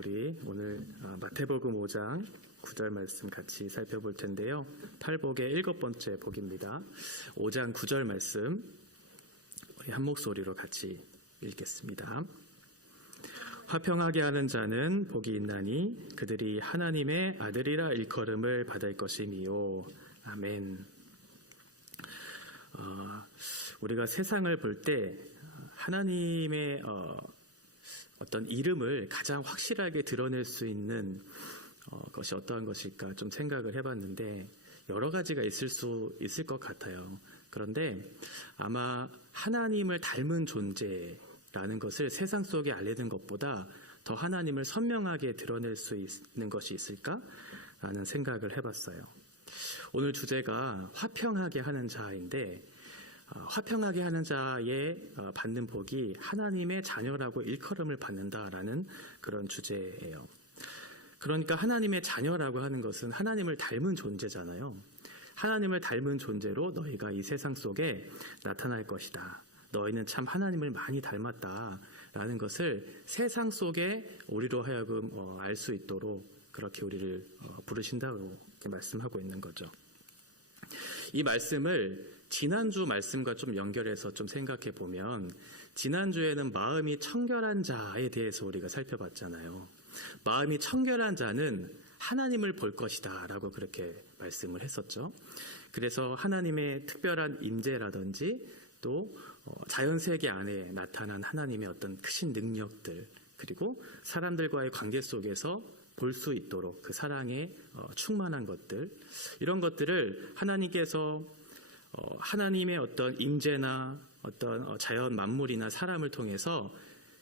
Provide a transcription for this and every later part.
우리 오늘 마태복음 5장 9절 말씀 같이 살펴볼 텐데요. 팔복의 7번째 복입니다. 5장 9절 말씀 우리 한 목소리로 같이 읽겠습니다. 화평하게 하는 자는 복이 있나니 그들이 하나님의 아들이라 일컬음을 받을 것이니요. 아멘. 우리가 세상을 볼 때 하나님의 어떤 이름을 가장 확실하게 드러낼 수 있는 것이 어떠한 것일까 좀 생각을 해봤는데 여러 가지가 있을 것 같아요. 그런데 아마 하나님을 닮은 존재라는 것을 세상 속에 알리는 것보다 더 하나님을 선명하게 드러낼 수 있는 것이 있을까라는 생각을 해봤어요. 오늘 주제가 화평하게 하는 자인데 화평하게 하는 자의 받는 복이 하나님의 자녀라고 일컬음을 받는다라는 그런 주제예요. 그러니까 하나님의 자녀라고 하는 것은 하나님을 닮은 존재잖아요. 하나님을 닮은 존재로 너희가 이 세상 속에 나타날 것이다. 너희는 참 하나님을 많이 닮았다라는 것을 세상 속에 우리로 하여금 알 수 있도록 그렇게 우리를 부르신다고 말씀하고 있는 거죠. 이 말씀을 지난주 말씀과 좀 연결해서 좀 생각해 보면 지난주에는 마음이 청결한 자에 대해서 우리가 살펴봤잖아요. 마음이 청결한 자는 하나님을 볼 것이다 라고 그렇게 말씀을 했었죠. 그래서 하나님의 특별한 임재라든지 또 자연세계 안에 나타난 하나님의 어떤 크신 능력들 그리고 사람들과의 관계 속에서 볼 수 있도록 그 사랑에 충만한 것들 이런 것들을 하나님께서 하나님의 어떤 임재나 어떤 자연 만물이나 사람을 통해서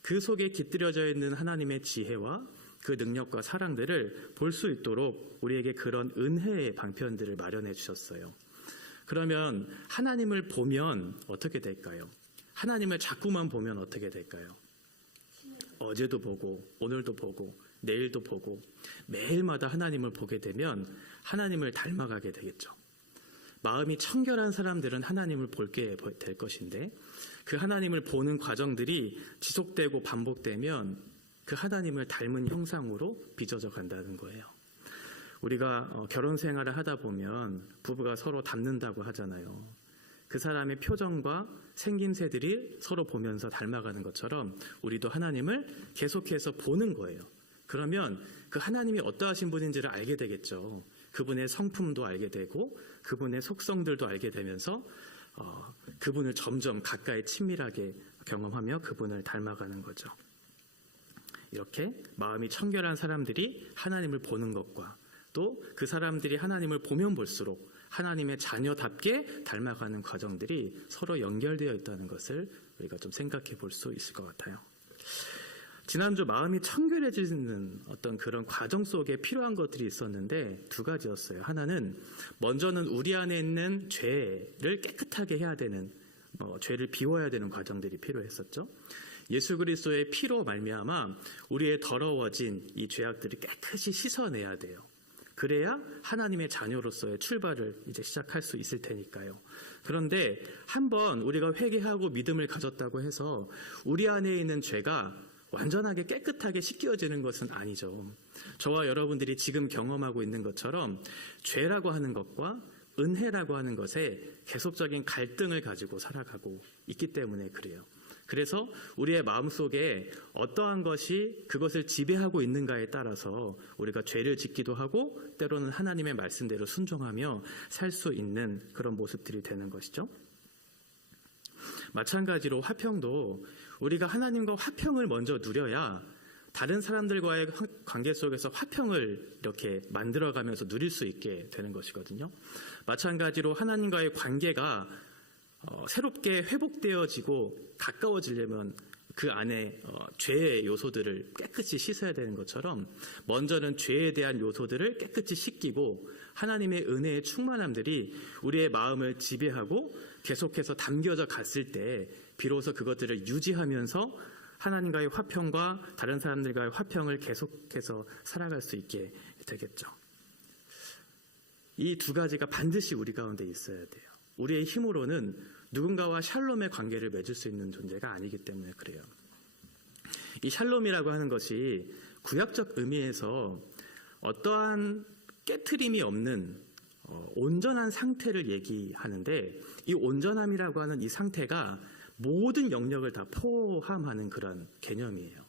그 속에 깃들여져 있는 하나님의 지혜와 그 능력과 사랑들을 볼 수 있도록 우리에게 그런 은혜의 방편들을 마련해 주셨어요. 그러면 하나님을 보면 어떻게 될까요? 하나님을 자꾸만 보면 어떻게 될까요? 어제도 보고 오늘도 보고 내일도 보고 매일마다 하나님을 보게 되면 하나님을 닮아가게 되겠죠. 마음이 청결한 사람들은 하나님을 볼게 될 것인데 그 하나님을 보는 과정들이 지속되고 반복되면 그 하나님을 닮은 형상으로 빚어져 간다는 거예요. 우리가 결혼 생활을 하다 보면 부부가 서로 닮는다고 하잖아요. 그 사람의 표정과 생김새들이 서로 보면서 닮아가는 것처럼 우리도 하나님을 계속해서 보는 거예요. 그러면 그 하나님이 어떠하신 분인지를 알게 되겠죠. 그분의 성품도 알게 되고 그분의 속성들도 알게 되면서 그분을 점점 가까이 친밀하게 경험하며 그분을 닮아가는 거죠. 이렇게 마음이 청결한 사람들이 하나님을 보는 것과 또 그 사람들이 하나님을 보면 볼수록 하나님의 자녀답게 닮아가는 과정들이 서로 연결되어 있다는 것을 우리가 좀 생각해 볼 수 있을 것 같아요. 지난주 마음이 청결해지는 어떤 그런 과정 속에 필요한 것들이 있었는데 두 가지였어요. 하나는 먼저는 우리 안에 있는 죄를 깨끗하게 해야 되는 죄를 비워야 되는 과정들이 필요했었죠. 예수 그리스도의 피로 말미암아 우리의 더러워진 이 죄악들이 깨끗이 씻어내야 돼요. 그래야 하나님의 자녀로서의 출발을 이제 시작할 수 있을 테니까요. 그런데 한번 우리가 회개하고 믿음을 가졌다고 해서 우리 안에 있는 죄가 완전하게 깨끗하게 씻겨지는 것은 아니죠. 저와 여러분들이 지금 경험하고 있는 것처럼 죄라고 하는 것과 은혜라고 하는 것에 계속적인 갈등을 가지고 살아가고 있기 때문에 그래요. 그래서 우리의 마음속에 어떠한 것이 그것을 지배하고 있는가에 따라서 우리가 죄를 짓기도 하고 때로는 하나님의 말씀대로 순종하며 살 수 있는 그런 모습들이 되는 것이죠. 마찬가지로 화평도 우리가 하나님과 화평을 먼저 누려야 다른 사람들과의 관계 속에서 화평을 이렇게 만들어가면서 누릴 수 있게 되는 것이거든요. 마찬가지로 하나님과의 관계가 새롭게 회복되어지고 가까워지려면 그 안에 죄의 요소들을 깨끗이 씻어야 되는 것처럼 먼저는 죄에 대한 요소들을 깨끗이 씻기고 하나님의 은혜의 충만함들이 우리의 마음을 지배하고 계속해서 담겨져 갔을 때 비로소 그것들을 유지하면서 하나님과의 화평과 다른 사람들과의 화평을 계속해서 살아갈 수 있게 되겠죠. 이 두 가지가 반드시 우리 가운데 있어야 돼요. 우리의 힘으로는 누군가와 샬롬의 관계를 맺을 수 있는 존재가 아니기 때문에 그래요. 이 샬롬이라고 하는 것이 구약적 의미에서 어떠한 깨트림이 없는 온전한 상태를 얘기하는데, 이 온전함이라고 하는 이 상태가 모든 영역을 다 포함하는 그런 개념이에요.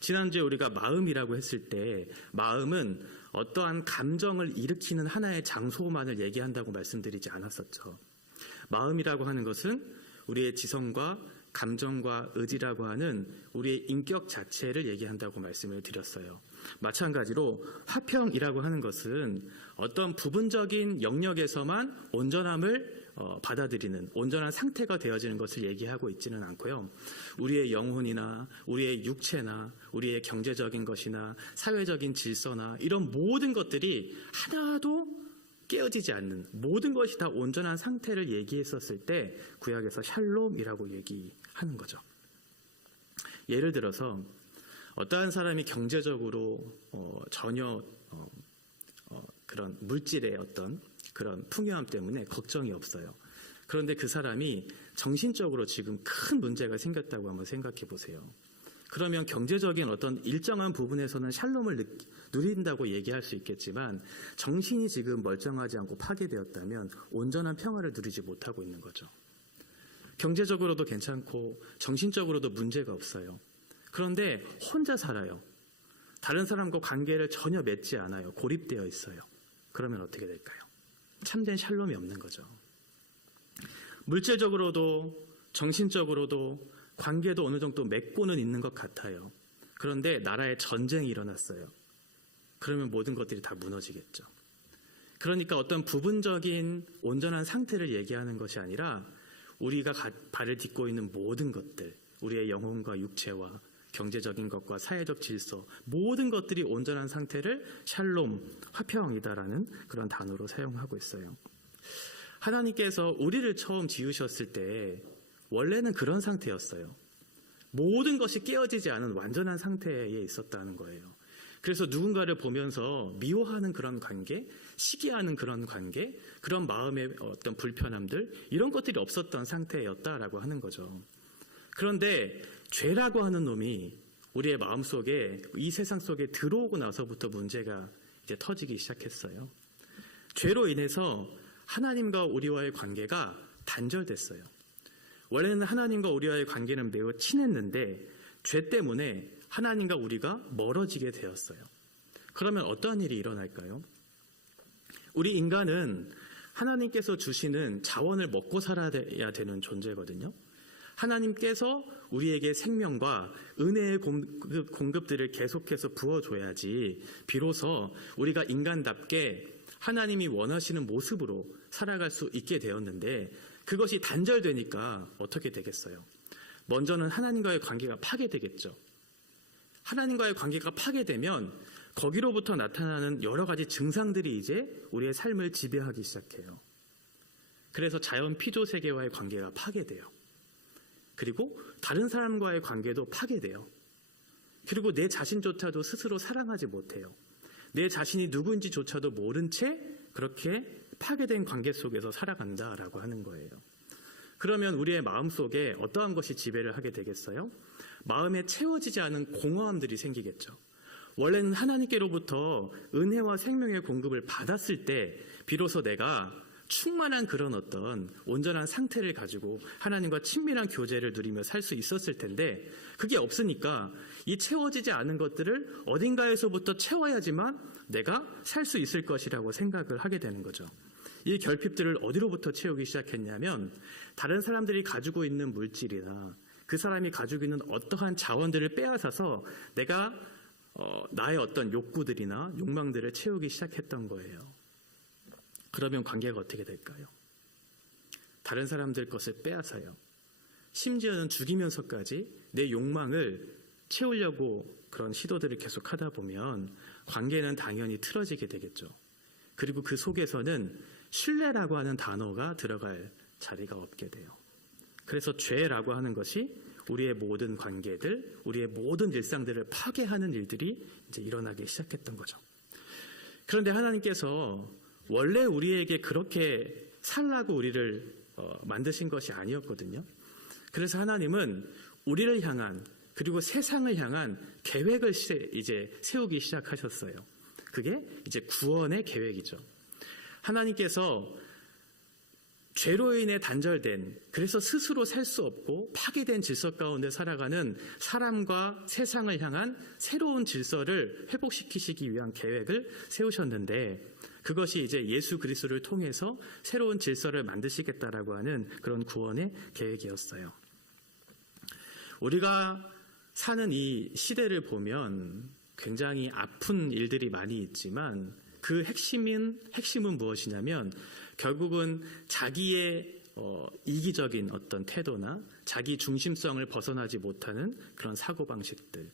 지난주에 우리가 마음이라고 했을 때, 마음은 어떠한 감정을 일으키는 하나의 장소만을 얘기한다고 말씀드리지 않았었죠. 마음이라고 하는 것은 우리의 지성과 감정과 의지라고 하는 우리의 인격 자체를 얘기한다고 말씀을 드렸어요. 마찬가지로 화평이라고 하는 것은 어떤 부분적인 영역에서만 온전함을 받아들이는 온전한 상태가 되어지는 것을 얘기하고 있지는 않고요. 우리의 영혼이나 우리의 육체나 우리의 경제적인 것이나 사회적인 질서나 이런 모든 것들이 하나도 깨어지지 않는 모든 것이 다 온전한 상태를 얘기했었을 때 구약에서 샬롬이라고 얘기하는 거죠. 예를 들어서 어떠한 사람이 경제적으로 전혀 그런 물질의 어떤 그런 풍요함 때문에 걱정이 없어요. 그런데 그 사람이 정신적으로 지금 큰 문제가 생겼다고 한번 생각해 보세요. 그러면 경제적인 어떤 일정한 부분에서는 샬롬을 누린다고 얘기할 수 있겠지만 정신이 지금 멀쩡하지 않고 파괴되었다면 온전한 평화를 누리지 못하고 있는 거죠. 경제적으로도 괜찮고 정신적으로도 문제가 없어요. 그런데 혼자 살아요. 다른 사람과 관계를 전혀 맺지 않아요. 고립되어 있어요. 그러면 어떻게 될까요? 참된 샬롬이 없는 거죠. 물질적으로도 정신적으로도 관계도 어느 정도 맺고는 있는 것 같아요. 그런데 나라에 전쟁이 일어났어요. 그러면 모든 것들이 다 무너지겠죠. 그러니까 어떤 부분적인 온전한 상태를 얘기하는 것이 아니라 우리가 발을 딛고 있는 모든 것들, 우리의 영혼과 육체와 경제적인 것과 사회적 질서, 모든 것들이 온전한 상태를 샬롬, 화평이다라는 그런 단어로 사용하고 있어요. 하나님께서 우리를 처음 지으셨을 때 원래는 그런 상태였어요. 모든 것이 깨어지지 않은 완전한 상태에 있었다는 거예요. 그래서 누군가를 보면서 미워하는 그런 관계, 시기하는 그런 관계, 그런 마음의 어떤 불편함들, 이런 것들이 없었던 상태였다라고 하는 거죠. 그런데 죄라고 하는 놈이 우리의 마음속에, 이 세상 속에 들어오고 나서부터 문제가 이제 터지기 시작했어요. 죄로 인해서 하나님과 우리와의 관계가 단절됐어요. 원래는 하나님과 우리와의 관계는 매우 친했는데 죄 때문에 하나님과 우리가 멀어지게 되었어요. 그러면 어떠한 일이 일어날까요? 우리 인간은 하나님께서 주시는 자원을 먹고 살아야 되는 존재거든요. 하나님께서 우리에게 생명과 은혜의 공급들을 계속해서 부어줘야지 비로소 우리가 인간답게 하나님이 원하시는 모습으로 살아갈 수 있게 되었는데, 그것이 단절되니까 어떻게 되겠어요? 먼저는 하나님과의 관계가 파괴되겠죠. 하나님과의 관계가 파괴되면 거기로부터 나타나는 여러 가지 증상들이 이제 우리의 삶을 지배하기 시작해요. 그래서 자연 피조 세계와의 관계가 파괴돼요. 그리고 다른 사람과의 관계도 파괴돼요. 그리고 내 자신조차도 스스로 사랑하지 못해요. 내 자신이 누구인지조차도 모른 채 그렇게 파괴된 관계 속에서 살아간다라고 하는 거예요. 그러면 우리의 마음속에 어떠한 것이 지배를 하게 되겠어요? 마음에 채워지지 않은 공허함들이 생기겠죠. 원래는 하나님께로부터 은혜와 생명의 공급을 받았을 때 비로소 내가 충만한 그런 어떤 온전한 상태를 가지고 하나님과 친밀한 교제를 누리며 살 수 있었을 텐데, 그게 없으니까 이 채워지지 않은 것들을 어딘가에서부터 채워야지만 내가 살 수 있을 것이라고 생각을 하게 되는 거죠. 이 결핍들을 어디로부터 채우기 시작했냐면 다른 사람들이 가지고 있는 물질이나 그 사람이 가지고 있는 어떠한 자원들을 빼앗아서 내가 나의 어떤 욕구들이나 욕망들을 채우기 시작했던 거예요. 그러면 관계가 어떻게 될까요? 다른 사람들 것을 빼앗아요. 심지어는 죽이면서까지 내 욕망을 채우려고 그런 시도들을 계속 하다 보면 관계는 당연히 틀어지게 되겠죠. 그리고 그 속에서는 신뢰라고 하는 단어가 들어갈 자리가 없게 돼요. 그래서 죄라고 하는 것이 우리의 모든 관계들, 우리의 모든 일상들을 파괴하는 일들이 이제 일어나기 시작했던 거죠. 그런데 하나님께서 원래 우리에게 그렇게 살라고 우리를 만드신 것이 아니었거든요. 그래서 하나님은 우리를 향한 그리고 세상을 향한 계획을 이제 세우기 시작하셨어요. 그게 이제 구원의 계획이죠. 하나님께서 죄로 인해 단절된, 그래서 스스로 살 수 없고 파괴된 질서 가운데 살아가는 사람과 세상을 향한 새로운 질서를 회복시키시기 위한 계획을 세우셨는데, 그것이 이제 예수 그리스도를 통해서 새로운 질서를 만드시겠다라고 하는 그런 구원의 계획이었어요. 우리가 사는 이 시대를 보면 굉장히 아픈 일들이 많이 있지만 그 핵심은 무엇이냐면 결국은 자기의 이기적인 어떤 태도나 자기 중심성을 벗어나지 못하는 그런 사고방식들,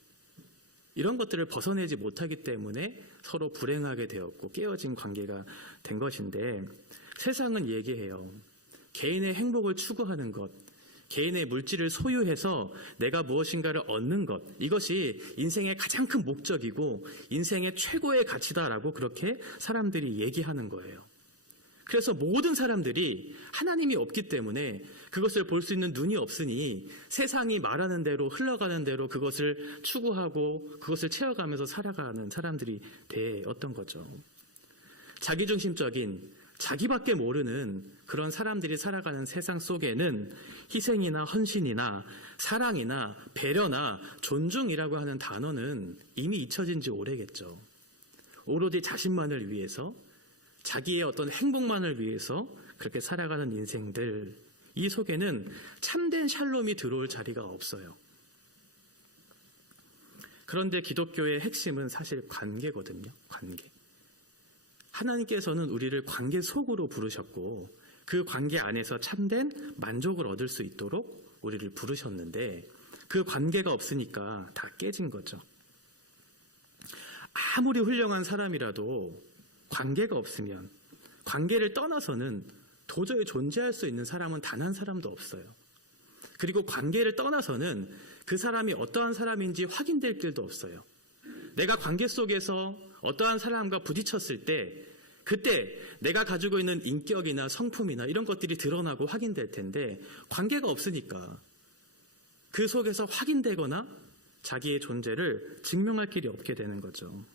이런 것들을 벗어내지 못하기 때문에 서로 불행하게 되었고 깨어진 관계가 된 것인데, 세상은 얘기해요. 개인의 행복을 추구하는 것, 개인의 물질을 소유해서 내가 무엇인가를 얻는 것, 이것이 인생의 가장 큰 목적이고 인생의 최고의 가치다라고 그렇게 사람들이 얘기하는 거예요. 그래서 모든 사람들이 하나님이 없기 때문에 그것을 볼 수 있는 눈이 없으니 세상이 말하는 대로 흘러가는 대로 그것을 추구하고 그것을 채워가면서 살아가는 사람들이 되었던 거죠. 자기중심적인, 자기밖에 모르는 그런 사람들이 살아가는 세상 속에는 희생이나 헌신이나 사랑이나 배려나 존중이라고 하는 단어는 이미 잊혀진 지 오래겠죠. 오로지 자신만을 위해서, 자기의 어떤 행복만을 위해서 그렇게 살아가는 인생들, 이 속에는 참된 샬롬이 들어올 자리가 없어요. 그런데 기독교의 핵심은 사실 관계거든요. 관계. 하나님께서는 우리를 관계 속으로 부르셨고 그 관계 안에서 참된 만족을 얻을 수 있도록 우리를 부르셨는데, 그 관계가 없으니까 다 깨진 거죠. 아무리 훌륭한 사람이라도 관계가 없으면, 관계를 떠나서는 도저히 존재할 수 있는 사람은 단 한 사람도 없어요. 그리고 관계를 떠나서는 그 사람이 어떠한 사람인지 확인될 길도 없어요. 내가 관계 속에서 어떠한 사람과 부딪혔을 때 그때 내가 가지고 있는 인격이나 성품이나 이런 것들이 드러나고 확인될 텐데, 관계가 없으니까 그 속에서 확인되거나 자기의 존재를 증명할 길이 없게 되는 거죠.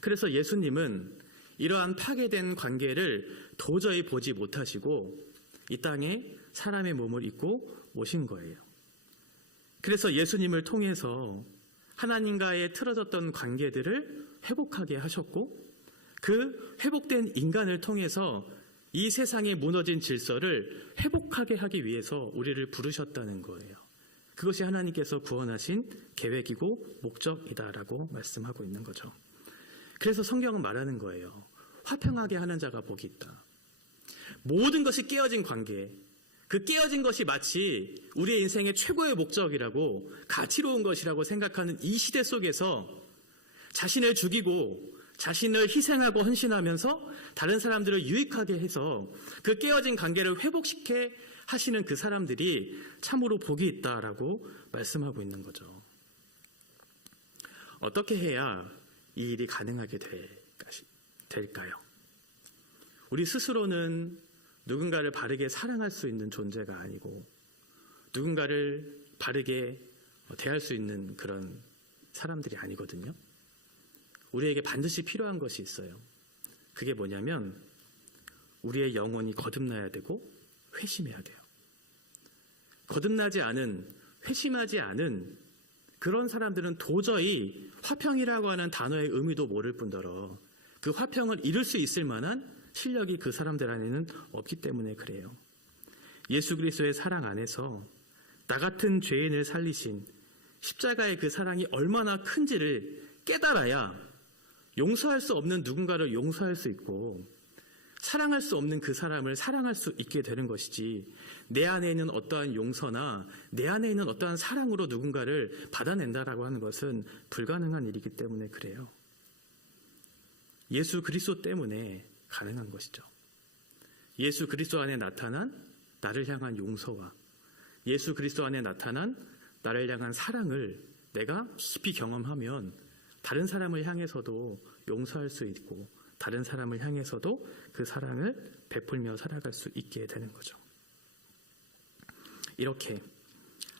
그래서 예수님은 이러한 파괴된 관계를 도저히 보지 못하시고 이 땅에 사람의 몸을 입고 오신 거예요. 그래서 예수님을 통해서 하나님과의 틀어졌던 관계들을 회복하게 하셨고, 그 회복된 인간을 통해서 이 세상에 무너진 질서를 회복하게 하기 위해서 우리를 부르셨다는 거예요. 그것이 하나님께서 구원하신 계획이고 목적이다라고 말씀하고 있는 거죠. 그래서 성경은 말하는 거예요. 화평하게 하는 자가 복이 있다. 모든 것이 깨어진 관계, 그 깨어진 것이 마치 우리의 인생의 최고의 목적이라고, 가치로운 것이라고 생각하는 이 시대 속에서 자신을 죽이고 자신을 희생하고 헌신하면서 다른 사람들을 유익하게 해서 그 깨어진 관계를 회복시켜 하시는 그 사람들이 참으로 복이 있다라고 말씀하고 있는 거죠. 어떻게 해야 이 일이 가능하게 될까요? 우리 스스로는 누군가를 바르게 사랑할 수 있는 존재가 아니고 누군가를 바르게 대할 수 있는 그런 사람들이 아니거든요. 우리에게 반드시 필요한 것이 있어요. 그게 뭐냐면 우리의 영혼이 거듭나야 되고 회심해야 돼요. 거듭나지 않은, 회심하지 않은 그런 사람들은 도저히 화평이라고 하는 단어의 의미도 모를 뿐더러 그 화평을 이룰 수 있을 만한 실력이 그 사람들 안에는 없기 때문에 그래요. 예수 그리스도의 사랑 안에서 나 같은 죄인을 살리신 십자가의 그 사랑이 얼마나 큰지를 깨달아야 용서할 수 없는 누군가를 용서할 수 있고 사랑할 수 없는 그 사람을 사랑할 수 있게 되는 것이지, 내 안에 있는 어떠한 용서나 내 안에 있는 어떠한 사랑으로 누군가를 받아낸다라고 하는 것은 불가능한 일이기 때문에 그래요. 예수 그리스도 때문에 가능한 것이죠. 예수 그리스도 안에 나타난 나를 향한 용서와 예수 그리스도 안에 나타난 나를 향한 사랑을 내가 깊이 경험하면 다른 사람을 향해서도 용서할 수 있고 다른 사람을 향해서도 그 사랑을 베풀며 살아갈 수 있게 되는 거죠. 이렇게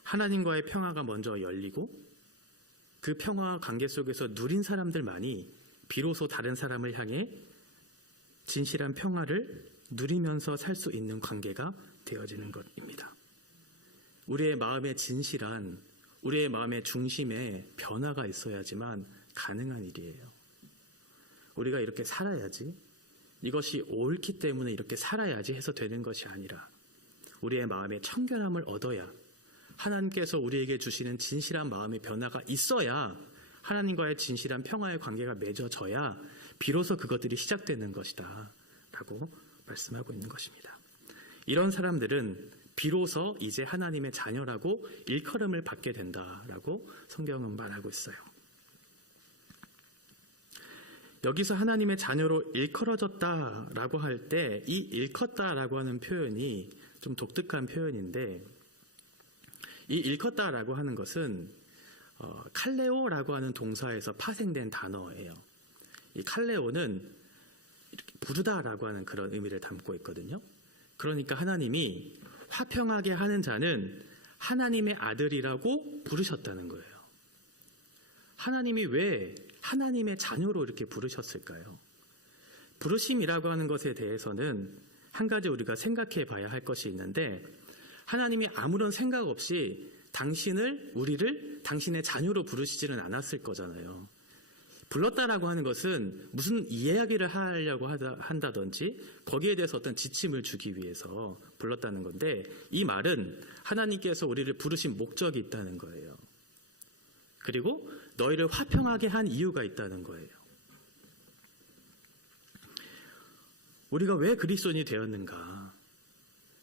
하나님과의 평화가 먼저 열리고 그 평화 관계 속에서 누린 사람들만이 비로소 다른 사람을 향해 진실한 평화를 누리면서 살 수 있는 관계가 되어지는 것입니다. 우리의 마음의 진실한, 우리의 마음의 중심에 변화가 있어야지만 가능한 일이에요. 우리가 이렇게 살아야지, 이것이 옳기 때문에 이렇게 살아야지 해서 되는 것이 아니라 우리의 마음의 청결함을 얻어야, 하나님께서 우리에게 주시는 진실한 마음의 변화가 있어야 하나님과의 진실한 평화의 관계가 맺어져야 비로소 그것들이 시작되는 것이다 라고 말씀하고 있는 것입니다. 이런 사람들은 비로소 이제 하나님의 자녀라고 일컬음을 받게 된다라고 성경은 말하고 있어요. 여기서 하나님의 자녀로 일컬어졌다라고 할 때 이 일컸다라고 하는 표현이 좀 독특한 표현인데, 이 일컸다라고 하는 것은 칼레오라고 하는 동사에서 파생된 단어예요. 이 칼레오는 이렇게 부르다라고 하는 그런 의미를 담고 있거든요. 그러니까 하나님이 화평하게 하는 자는 하나님의 아들이라고 부르셨다는 거예요. 하나님이 왜 하나님의 자녀로 이렇게 부르셨을까요? 부르심이라고 하는 것에 대해서는 한 가지 우리가 생각해 봐야 할 것이 있는데, 하나님이 아무런 생각 없이 우리를 당신의 자녀로 부르시지는 않았을 거잖아요. 불렀다라고 하는 것은 무슨 이야기를 하려고 한다든지 거기에 대해서 어떤 지침을 주기 위해서 불렀다는 건데, 이 말은 하나님께서 우리를 부르신 목적이 있다는 거예요. 그리고 너희를 화평하게 한 이유가 있다는 거예요. 우리가 왜 그리스도인이 되었는가?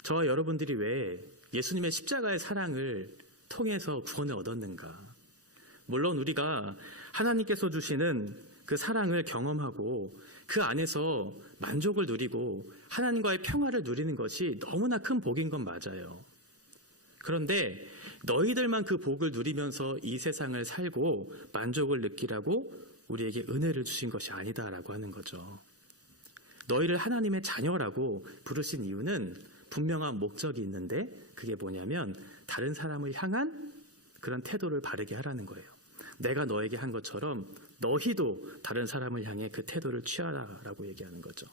저와 여러분들이 왜 예수님의 십자가의 사랑을 통해서 구원을 얻었는가? 물론 우리가 하나님께서 주시는 그 사랑을 경험하고 그 안에서 만족을 누리고 하나님과의 평화를 누리는 것이 너무나 큰 복인 건 맞아요. 그런데 너희들만 그 복을 누리면서 이 세상을 살고 만족을 느끼라고 우리에게 은혜를 주신 것이 아니다라고 하는 거죠. 너희를 하나님의 자녀라고 부르신 이유는 분명한 목적이 있는데, 그게 뭐냐면 다른 사람을 향한 그런 태도를 바르게 하라는 거예요. 내가 너에게 한 것처럼 너희도 다른 사람을 향해 그 태도를 취하라라고 얘기하는 거죠.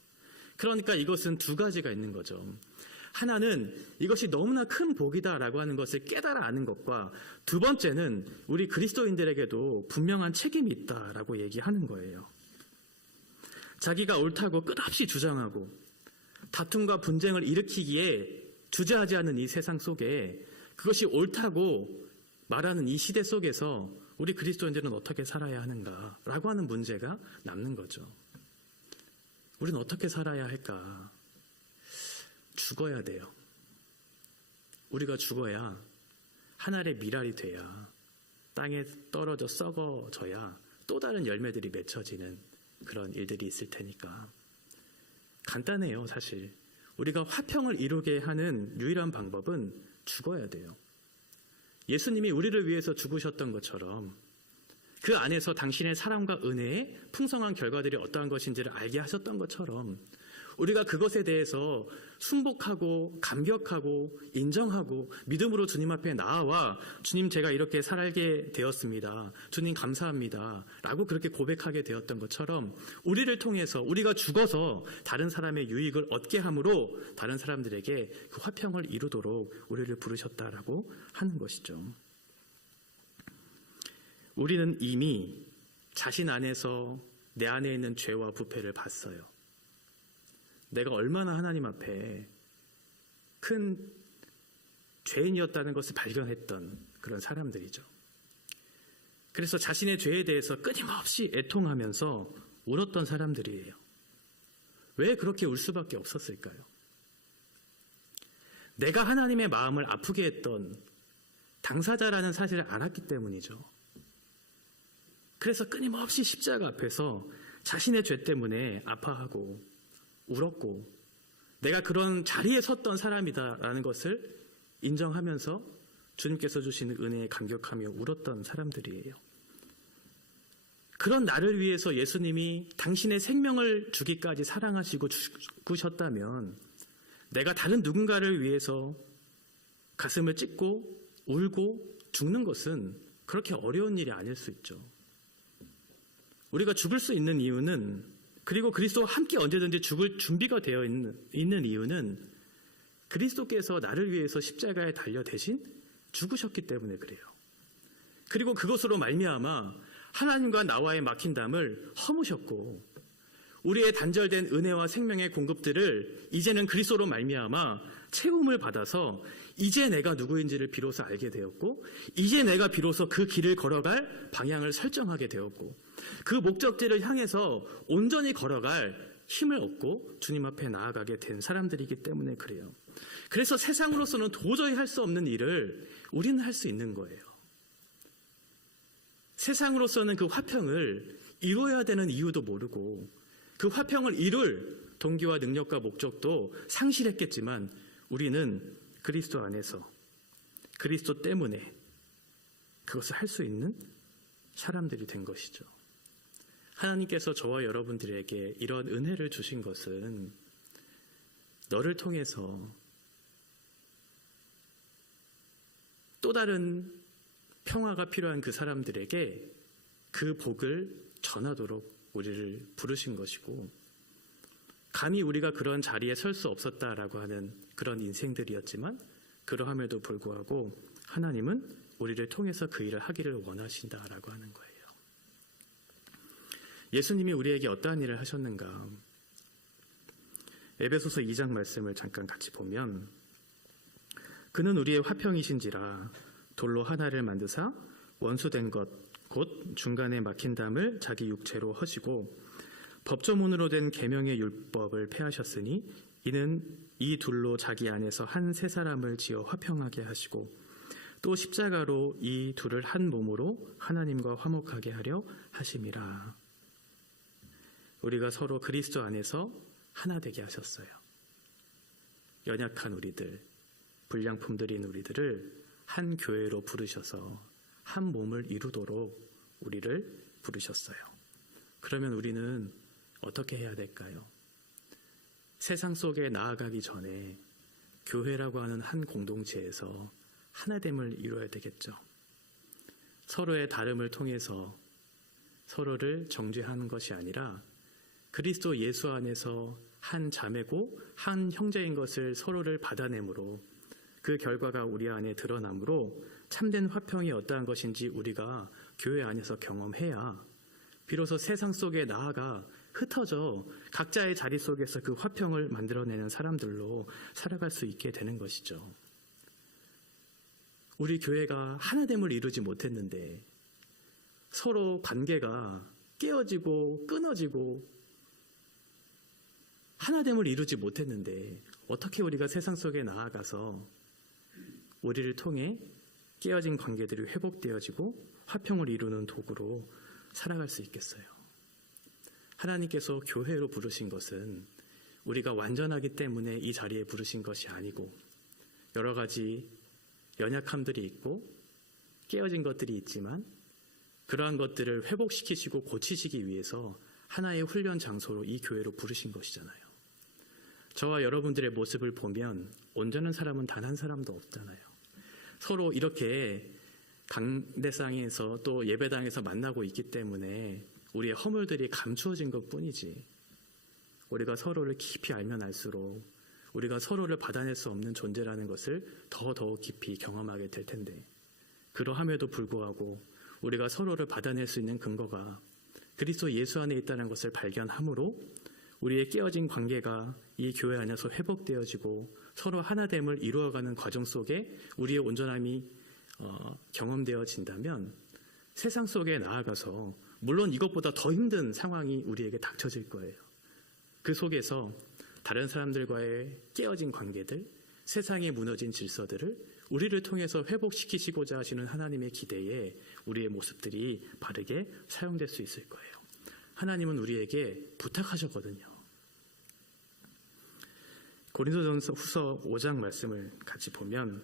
그러니까 이것은 두 가지가 있는 거죠. 하나는 이것이 너무나 큰 복이다라고 하는 것을 깨달아 아는 것과, 두 번째는 우리 그리스도인들에게도 분명한 책임이 있다라고 얘기하는 거예요. 자기가 옳다고 끝없이 주장하고 다툼과 분쟁을 일으키기에 주저하지 않는 이 세상 속에 그것이 옳다고 말하는 이 시대 속에서 우리 그리스도인들은 어떻게 살아야 하는가라고 하는 문제가 남는 거죠. 우리는 어떻게 살아야 할까? 죽어야 돼요. 우리가 죽어야 하늘의 미랄이 돼야 땅에 떨어져 썩어져야 또 다른 열매들이 맺혀지는 그런 일들이 있을 테니까. 간단해요, 사실. 우리가 화평을 이루게 하는 유일한 방법은 죽어야 돼요. 예수님이 우리를 위해서 죽으셨던 것처럼 그 안에서 당신의 사랑과 은혜의 풍성한 결과들이 어떠한 것인지를 알게 하셨던 것처럼 우리가 그것에 대해서 순복하고 감격하고 인정하고 믿음으로 주님 앞에 나아와 주님, 제가 이렇게 살게 되었습니다. 주님 감사합니다. 라고 그렇게 고백하게 되었던 것처럼 우리를 통해서 우리가 죽어서 다른 사람의 유익을 얻게 함으로 다른 사람들에게 그 화평을 이루도록 우리를 부르셨다라고 하는 것이죠. 우리는 이미 자신 안에서 내 안에 있는 죄와 부패를 봤어요. 내가 얼마나 하나님 앞에 큰 죄인이었다는 것을 발견했던 그런 사람들이죠. 그래서 자신의 죄에 대해서 끊임없이 애통하면서 울었던 사람들이에요. 왜 그렇게 울 수밖에 없었을까요? 내가 하나님의 마음을 아프게 했던 당사자라는 사실을 알았기 때문이죠. 그래서 끊임없이 십자가 앞에서 자신의 죄 때문에 아파하고 울었고, 내가 그런 자리에 섰던 사람이다라는 것을 인정하면서 주님께서 주시는 은혜에 감격하며 울었던 사람들이에요. 그런 나를 위해서 예수님이 당신의 생명을 주기까지 사랑하시고 죽으셨다면, 내가 다른 누군가를 위해서 가슴을 찢고 울고 죽는 것은 그렇게 어려운 일이 아닐 수 있죠. 우리가 죽을 수 있는 이유는, 그리고 그리스도와 함께 언제든지 죽을 준비가 되어 있는 이유는 그리스도께서 나를 위해서 십자가에 달려 대신 죽으셨기 때문에 그래요. 그리고 그것으로 말미암아 하나님과 나와의 막힌 담을 허무셨고, 우리의 단절된 은혜와 생명의 공급들을 이제는 그리스도로 말미암아 채움을 받아서 이제 내가 누구인지를 비로소 알게 되었고, 이제 내가 비로소 그 길을 걸어갈 방향을 설정하게 되었고, 그 목적지를 향해서 온전히 걸어갈 힘을 얻고 주님 앞에 나아가게 된 사람들이기 때문에 그래요. 그래서 세상으로서는 도저히 할 수 없는 일을 우리는 할 수 있는 거예요. 세상으로서는 그 화평을 이루어야 되는 이유도 모르고 그 화평을 이룰 동기와 능력과 목적도 상실했겠지만, 우리는 그리스도 안에서 그리스도 때문에 그것을 할 수 있는 사람들이 된 것이죠. 하나님께서 저와 여러분들에게 이런 은혜를 주신 것은 너를 통해서 또 다른 평화가 필요한 그 사람들에게 그 복을 전하도록 우리를 부르신 것이고, 감히 우리가 그런 자리에 설 수 없었다라고 하는 그런 인생들이었지만, 그러함에도 불구하고 하나님은 우리를 통해서 그 일을 하기를 원하신다라고 하는 거예요. 예수님이 우리에게 어떠한 일을 하셨는가? 에베소서 2장 말씀을 잠깐 같이 보면, 그는 우리의 화평이신지라 돌로 하나를 만드사 원수된 것 곧 중간에 막힌 담을 자기 육체로 허시고 법조문으로 된 계명의 율법을 폐하셨으니 이는 이 둘로 자기 안에서 한 세 사람을 지어 화평하게 하시고 또 십자가로 이 둘을 한 몸으로 하나님과 화목하게 하려 하심이라. 우리가 서로 그리스도 안에서 하나 되게 하셨어요. 연약한 우리들, 불량품들인 우리들을 한 교회로 부르셔서 한 몸을 이루도록 우리를 부르셨어요. 그러면 우리는 어떻게 해야 될까요? 세상 속에 나아가기 전에 교회라고 하는 한 공동체에서 하나됨을 이루어야 되겠죠. 서로의 다름을 통해서 서로를 정죄하는 것이 아니라 그리스도 예수 안에서 한 자매고 한 형제인 것을 서로를 받아내므로 그 결과가 우리 안에 드러나므로 참된 화평이 어떠한 것인지 우리가 교회 안에서 경험해야 비로소 세상 속에 나아가 흩어져 각자의 자리 속에서 그 화평을 만들어내는 사람들로 살아갈 수 있게 되는 것이죠. 우리 교회가 하나됨을 이루지 못했는데 서로 관계가 깨어지고 끊어지고 하나됨을 이루지 못했는데 어떻게 우리가 세상 속에 나아가서 우리를 통해 깨어진 관계들이 회복되어지고 화평을 이루는 도구로 살아갈 수 있겠어요? 하나님께서 교회로 부르신 것은 우리가 완전하기 때문에 이 자리에 부르신 것이 아니고 여러 가지 연약함들이 있고 깨어진 것들이 있지만 그러한 것들을 회복시키시고 고치시기 위해서 하나의 훈련 장소로 이 교회로 부르신 것이잖아요. 저와 여러분들의 모습을 보면 온전한 사람은 단 한 사람도 없잖아요. 서로 이렇게 강대상에서 또 예배당에서 만나고 있기 때문에 우리의 허물들이 감추어진 것뿐이지, 우리가 서로를 깊이 알면 알수록 우리가 서로를 받아낼 수 없는 존재라는 것을 더더욱 깊이 경험하게 될 텐데, 그러함에도 불구하고 우리가 서로를 받아낼 수 있는 근거가 그리스도 예수 안에 있다는 것을 발견함으로 우리의 깨어진 관계가 이 교회 안에서 회복되어지고 서로 하나됨을 이루어가는 과정 속에 우리의 온전함이 경험되어진다면 세상 속에 나아가서 물론 이것보다 더 힘든 상황이 우리에게 닥쳐질 거예요. 그 속에서 다른 사람들과의 깨어진 관계들, 세상에 무너진 질서들을 우리를 통해서 회복시키시고자 하시는 하나님의 기대에 우리의 모습들이 바르게 사용될 수 있을 거예요. 하나님은 우리에게 부탁하셨거든요. 고린도전서 후서 5장 말씀을 같이 보면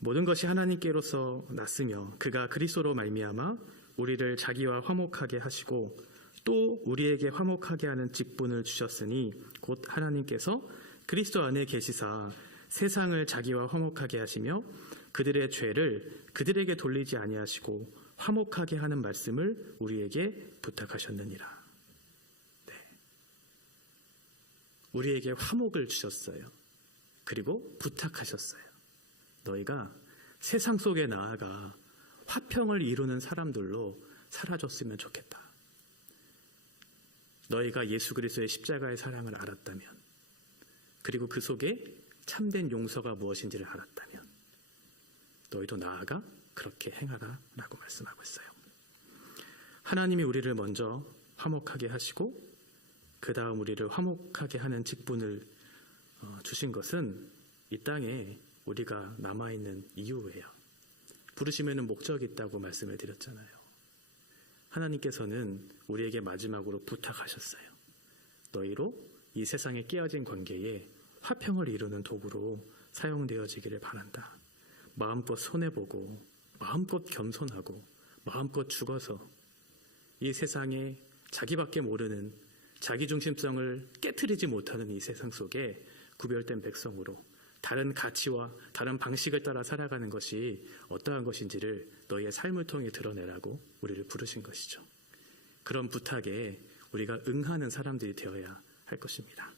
모든 것이 하나님께로서 났으며 그가 그리스도로 말미암아 우리를 자기와 화목하게 하시고 또 우리에게 화목하게 하는 직분을 주셨으니 곧 하나님께서 그리스도 안에 계시사 세상을 자기와 화목하게 하시며 그들의 죄를 그들에게 돌리지 아니하시고 화목하게 하는 말씀을 우리에게 부탁하셨느니라. 네. 우리에게 화목을 주셨어요. 그리고 부탁하셨어요. 너희가 세상 속에 나아가 화평을 이루는 사람들로 살아줬으면 좋겠다. 너희가 예수 그리스도의 십자가의 사랑을 알았다면, 그리고 그 속에 참된 용서가 무엇인지를 알았다면 너희도 나아가 그렇게 행하라 라고 말씀하고 있어요. 하나님이 우리를 먼저 화목하게 하시고 그 다음 우리를 화목하게 하는 직분을 주신 것은 이 땅에 우리가 남아있는 이유예요. 부르심에는 목적이 있다고 말씀을 드렸잖아요. 하나님께서는 우리에게 마지막으로 부탁하셨어요. 너희로 이 세상에 깨어진 관계에 화평을 이루는 도구로 사용되어지기를 바란다. 마음껏 손해보고 마음껏 겸손하고 마음껏 죽어서 이 세상에 자기밖에 모르는 자기중심성을 깨트리지 못하는 이 세상 속에 구별된 백성으로 다른 가치와 다른 방식을 따라 살아가는 것이 어떠한 것인지를 너희의 삶을 통해 드러내라고 우리를 부르신 것이죠. 그런 부탁에 우리가 응하는 사람들이 되어야 할 것입니다.